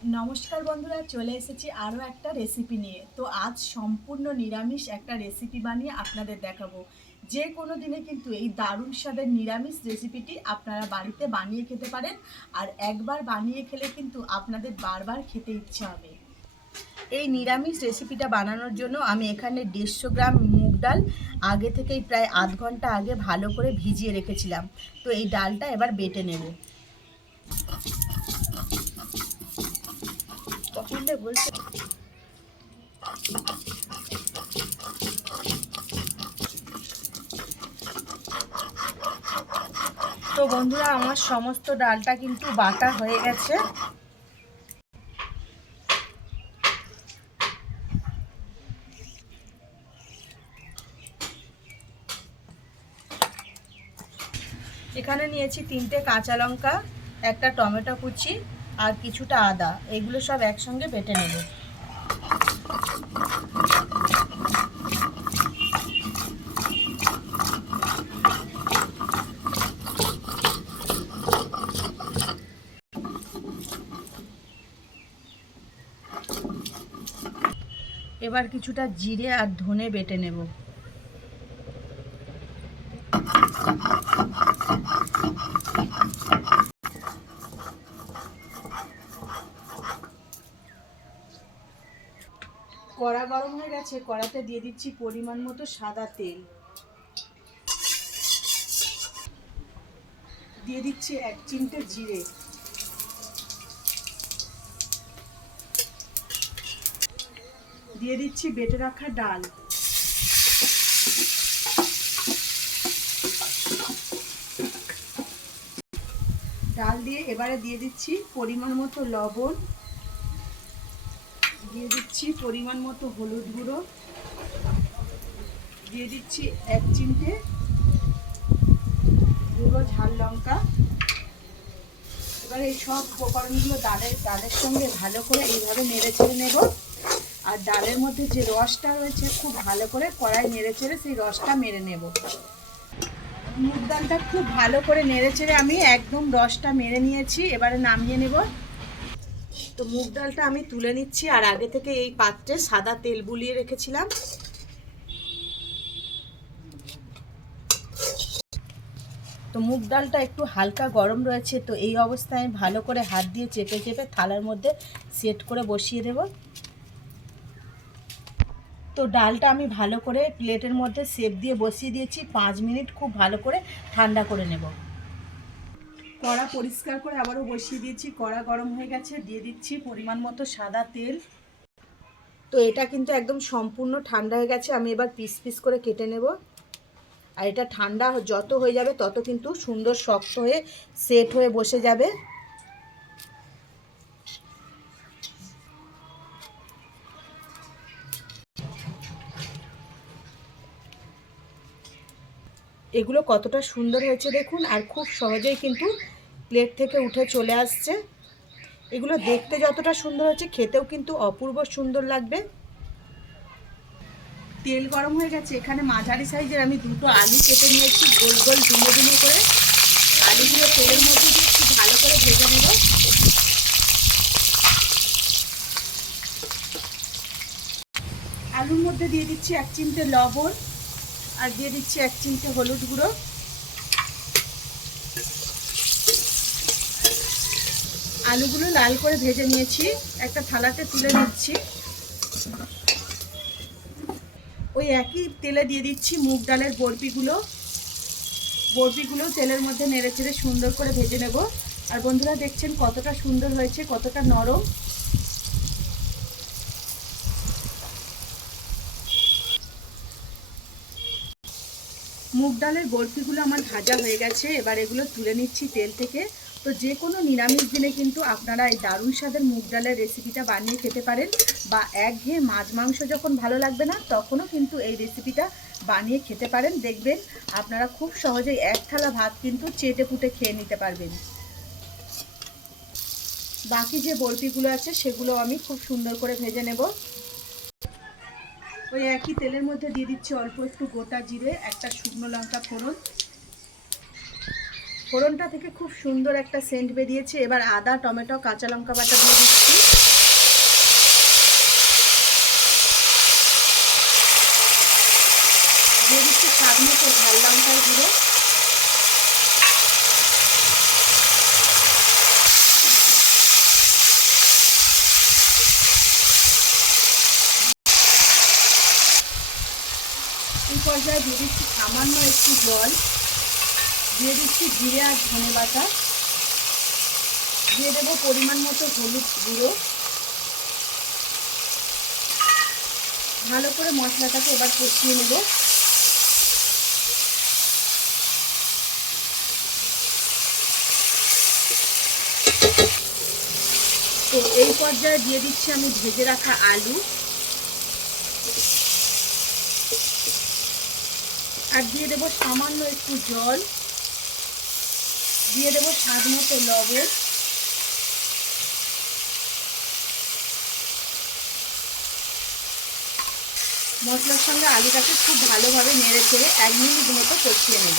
নমস্কার বন্ধুরা, চলে এসেছি আরও একটা রেসিপি নিয়ে। তো আজ সম্পূর্ণ নিরামিষ একটা রেসিপি বানিয়ে আপনাদের দেখাবো। যে কোনো দিনে কিন্তু এই দারুণ স্বাদের নিরামিষ রেসিপিটি আপনারা বাড়িতে বানিয়ে খেতে পারেন, আর একবার বানিয়ে খেলে কিন্তু আপনাদের বারবার খেতে ইচ্ছা হবে। এই নিরামিষ রেসিপিটা বানানোর জন্য আমি এখানে 150 গ্রাম মুগ ডাল আগে থেকেই প্রায় আধ ঘন্টা আগে ভালো করে ভিজিয়ে রেখেছিলাম। তো এই ডালটা এবার বেটে নেব। বলছে তো বন্ধুরা, আমার সমস্ত ডালটা কিন্তু বাটা হয়ে গেছে। এখানে নিয়েছি 3টে কাঁচা লঙ্কা, একটা টমেটো কুচি আর কিছুটা আদা। এগুলো সব একসঙ্গে বেটে নেব। এবার কিছুটা জিরে আর ধনে বেটে নেব। কড়া গরম হয়ে গেছে, কড়াতে দিয়ে দিচ্ছি পরিমাণ মতো সাদা তেল। দিয়ে দিচ্ছি 1 চিমটে জিরে। দিয়ে দিচ্ছি বেটে রাখা ডাল। ডাল দিয়ে এবারে দিয়ে দিচ্ছি পরিমাণ মতো লবণ, দিয়ে দিচ্ছি পরিমাণ মতো হলুদ গুঁড়ো, দিয়ে দিচ্ছি 1 চিমটে গুঁড়ো ঝাল লঙ্কা। এবার এই সব উপকরণগুলো ডালের সঙ্গে ভালো করে এইভাবে নেড়ে চেড়ে নেব। আর ডালের মধ্যে যে রসটা রয়েছে খুব ভালো করে কড়াই নেড়ে চেড়ে সেই রসটা মেরে নেব। মুগ ডালটা খুব ভালো করে নেড়ে চেড়ে আমি একদম রসটা মেরে নিয়েছি। এবারে নামিয়ে নেব। তো মুগ ডালটা আমি তুলে নিচ্ছি, আর আগে থেকে এই পাত্রে সাদা তেল বুলিয়ে রেখেছিলাম। তো মুগ ডালটা একটু হালকা গরম রয়েছে, তো এই অবস্থায় ভালো করে হাত দিয়ে চেপে চেপে থালার মধ্যে সেট করে বসিয়ে দেব। তো ডালটা আমি ভালো করে প্লেটের মধ্যে শেপ দিয়ে বসিয়ে দিয়েছি। 5 মিনিট খুব ভালো করে ঠান্ডা করে নেব। কড়া পরিষ্কার করে আবারও বসিয়ে দিয়েছি। কড়া গরম হয়ে গেছে, দিয়ে দিচ্ছি পরিমাণ মতো সাদা তেল। তো এটা কিন্তু একদম সম্পূর্ণ ঠান্ডা হয়ে গেছে। আমি এবার পিস পিস করে কেটে নেব। আর এটা ঠান্ডা যত হয়ে যাবে তত কিন্তু সুন্দর শক্ত হয়ে সেট হয়ে বসে যাবে। এগুলো কতটা সুন্দর হয়েছে দেখুন, আর খুব সহজেই কিন্তু প্লেট থেকে উঠে চলে আসছে। এগুলো দেখতে যতটা সুন্দর হয়েছে খেতেও কিন্তু অপূর্ব সুন্দর লাগবে। তেল গরম হয়ে গেছে, এখানে মাঝারি সাইজের আমি 2টো আলু কেটে নিয়েছি গোল গোল ডুমো ডুমো করে। আলুগুলো তেলের মধ্যে দিয়ে একটু ভালো করে ভেজে নেব। আলুর মধ্যে দিয়ে দিচ্ছি 1 চিমটে লবণ, আর দিয়ে দিচ্ছি 1 চিমটে হলুদ গুঁড়ো। আলুগুলো লাল করে ভেজে নিয়েছি, একটা থালাতে তুলে নিচ্ছি। ওই একই তেলে দিয়ে দিচ্ছি মুগ ডালের বরফিগুলো তেলের মধ্যে নেড়ে চেড়ে সুন্দর করে ভেজে নেব। আর বন্ধুরা দেখছেন কতটা সুন্দর হয়েছে, কতটা নরম। মুগ ডালের বরফিগুলো আমার ভাজা হয়ে গেছে, এবার এগুলো তুলে নিচ্ছি তেল থেকে। তো যে কোনো নিরামিষ দিনে কিন্তু আপনারা এই দারুণ স্বাদের মুগ ডালের রেসিপিটা বানিয়ে খেতে পারেন, বা একঘেয়ে মাছ মাংস যখন ভালো লাগবে না তখনও কিন্তু এই রেসিপিটা বানিয়ে খেতে পারেন। দেখবেন আপনারা খুব সহজেই 1 থালা ভাত কিন্তু চেটে পুটে খেয়ে নিতে পারবেন। বাকি যে বরফিগুলো আছে সেগুলো আমি খুব সুন্দর করে ভেজে নেব। ওই একই তেলের মধ্যে দিয়ে দিচ্ছি অল্প একটু গোটা জিরে, একটা শুকনো লঙ্কা ফোড়ন, ফোড়নটা থেকে খুব সুন্দর একটা সেন্ট বেরিয়েছে। এবার আদা, টমেটো, কাঁচা লঙ্কা বাটা দিয়ে দিচ্ছি। দিয়ে দিচ্ছি স্বাদ মতো ঝাল লঙ্কার গুঁড়ো। এই পর্যায়ে দিয়ে দিচ্ছি সামান্য একটু জল, দিয়ে দিচ্ছি জিরে আর ধনে বাটা, দিয়ে দেবো পরিমাণ মতো হলুদ গুঁড়ো। ভালো করে মশলাটাকে এবার কষিয়ে নেব। তো এই পর্যায়ে দিয়ে দিচ্ছি আমি ভেজে রাখা আলু, আর দিয়ে দেবো সামান্য একটু জল, দিয়ে দেবো স্বাদ মতো লবণ। মশলার সঙ্গে আলুটাকে খুব ভালোভাবে নেড়ে চেড়ে 1 মিনিট মতো কষিয়ে নেব।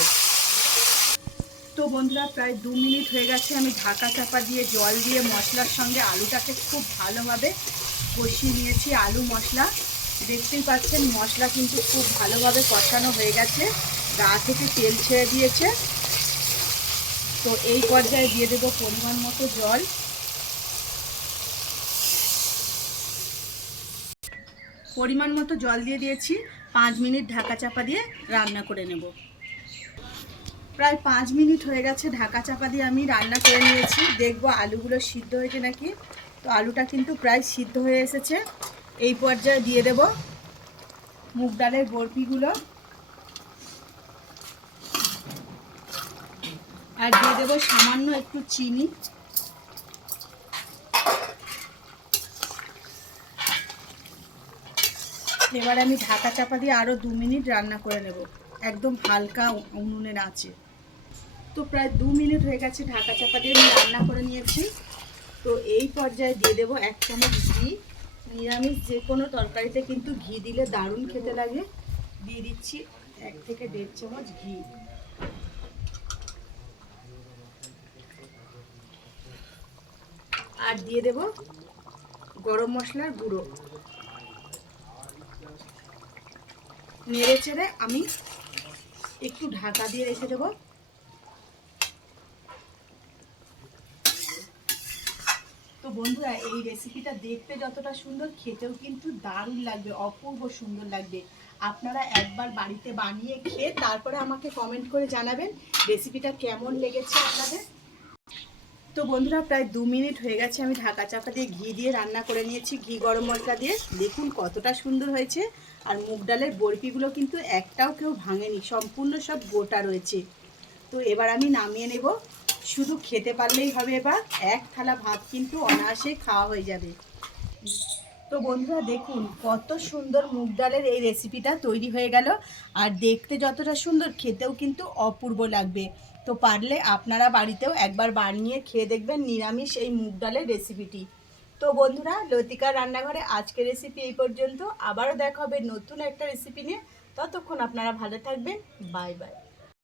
তো বন্ধুরা প্রায় 2 মিনিট হয়ে গেছে। আমি ঢাকা চাপা দিয়ে জল দিয়ে মশলার সঙ্গে আলুটাকে খুব ভালোভাবে কষিয়ে নিয়েছি। আলু মশলা দেখতেই পাচ্ছেন, মশলা কিন্তু খুব ভালোভাবে কষানো হয়ে গেছে, গা থেকে তেল ছেড়ে দিয়েছে। তো এই পর্যায়ে দিয়ে দেবো পরিমাণ মতো জল। পরিমাণ মতো জল দিয়ে দিয়েছি। 5 মিনিট ঢাকা চাপা দিয়ে রান্না করে নেব। প্রায় 5 মিনিট হয়ে গেছে ঢাকা চাপা দিয়ে আমি রান্না করে নিয়েছি। দেখবো আলুগুলো সিদ্ধ হয়েছে নাকি। তো আলুটা কিন্তু প্রায় সিদ্ধ হয়ে এসেছে। এই পর্যায়ে দিয়ে দেব মুগ ডালের বরফিগুলো, আর দিয়ে দেবো সামান্য একটু চিনি। এবার আমি ঢাকা চাপা দিয়ে আরও 2 মিনিট রান্না করে নেব, একদম হালকা উনুনের আঁচে। তো প্রায় 2 মিনিট হয়ে গেছে ঢাকা চাপা দিয়ে আমি রান্না করে নিয়েছি। তো এই পর্যায়ে দিয়ে দেবো 1 চামচ ঘি। নিরামিষ যে কোনো তরকারিতে কিন্তু ঘি দিলে দারুণ খেতে লাগে। দিয়ে দিচ্ছি 1 থেকে 1.5 চামচ ঘি। আর দিয়ে দেব গরম মশলার গুঁড়ো। নেড়ে চেড়ে আমি একটু ঢাকা দিয়ে রেখে দেবো। তো বন্ধুরা এই রেসিপিটা দেখতে যতটা সুন্দর, খেতেও কিন্তু দারুণ লাগবে, অপূর্ব সুন্দর লাগবে। আপনারা একবার বাড়িতে বানিয়ে খেয়ে তারপরে আমাকে কমেন্ট করে জানাবেন রেসিপিটা কেমন লেগেছে আপনাদের। তো বন্ধুরা প্রায় 2 মিনিট হয়ে গেছে আমি ঢাকা চাপা দিয়ে ঘি দিয়ে রান্না করে নিয়েছি, ঘি গরম মশলা দিয়ে। দেখুন কতটা সুন্দর হয়েছে। আর মুগ ডালের বরফিগুলো কিন্তু একটাও কেউ ভাঙেনি, সম্পূর্ণ সব গোটা রয়েছে। তো এবার আমি নামিয়ে নেব। শুধু খেতে পারলেই হবে। এবার 1 থালা ভাত কিন্তু অনায়াসেই খাওয়া হয়ে যাবে। তো বন্ধুরা দেখুন কত সুন্দর মুগ ডালের এই রেসিপিটা তৈরি হয়ে গেল। আর দেখতে যতটা সুন্দর, খেতেও কিন্তু অপূর্ব লাগবে। তো পারলে আপনারা বাড়িতেও একবার বানিয়ে খেয়ে দেখবেন নিরামিষ এই মুগ ডালের রেসিপিটি। তো বন্ধুরা লতিকার রান্নাঘরে আজকের রেসিপি এই পর্যন্ত। আবারও দেখা হবে নতুন একটা রেসিপি নিয়ে। ততক্ষণ আপনারা ভালো থাকবেন। Bye bye.